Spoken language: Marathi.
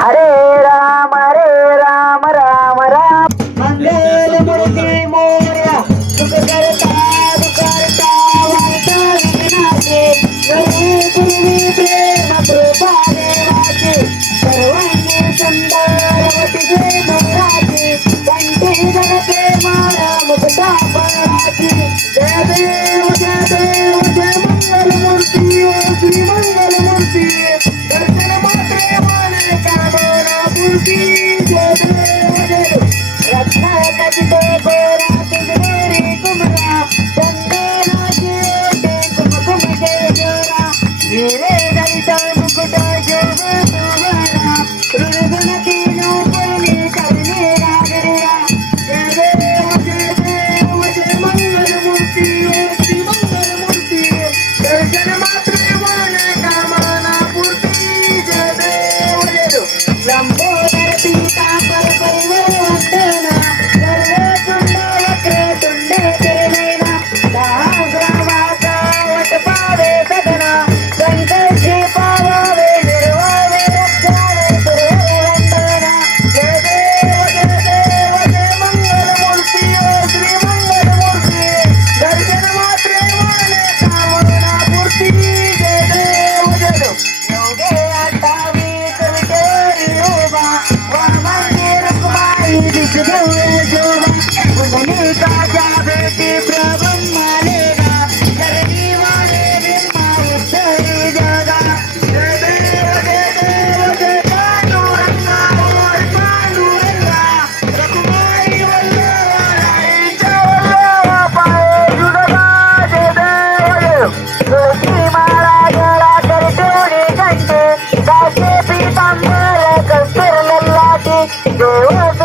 हरे राम राम राम मंगल मूर्ती मोरया सुख करता दुखहर्ता वार्ता विघ्नाचे गणे पूर्वी प्रेम कृपा देवाचे सर्वांगी सुंदर तुझे मोराचे कंठी जगते माया मुक्ता फळाची जय देव जय मंगल मूर्ती ओ श्री मंगल मूर्ती दर्शन मात्रे माने कामना पूर्ती जय देव रत्नाकाची गोरा तुझे कुमरा चंदनाची ओटे कुमकुम जय जोरा हिरे गलिता मुकुट शोभ सुवरा हृदय तीनो पळणी करणे रागरिया जय देव मंगल मूर्ती ओ श्री मंगल मूर्ती दर्शन मात्रे माने कामना पूर्ती जय देव लंबोदर पीता पर परिवर्तना सर्व सुंदर वक्र तुंड नयना दहाग्रावाचा वट पावे सदना संकर्षी पावावे निर्वावे रक्षावे सुरवंदना जय देव जय मंगल मूर्ती ओ श्री मंगल मूर्ती दर्शन मात्रे माने कामना पूर्ती जय देव योगे अठ्ठावीस विटेरी उभा वामांगी रखुमाई दिसदेव जोगा पुंडलिका भेटी प्रब्रह्मालेगा जगनी माने बिंबा उत्तरी जगा जय देव जय पांडुरंगा ओय पांडुरंगा रखुमाई वल्लभाईच्या वल्लभा पाये जुडगा जय देव तुळशी माळा गळा कर ठेवणे कंठे काचे पीतांबर कस्तुर लल्लाटी देव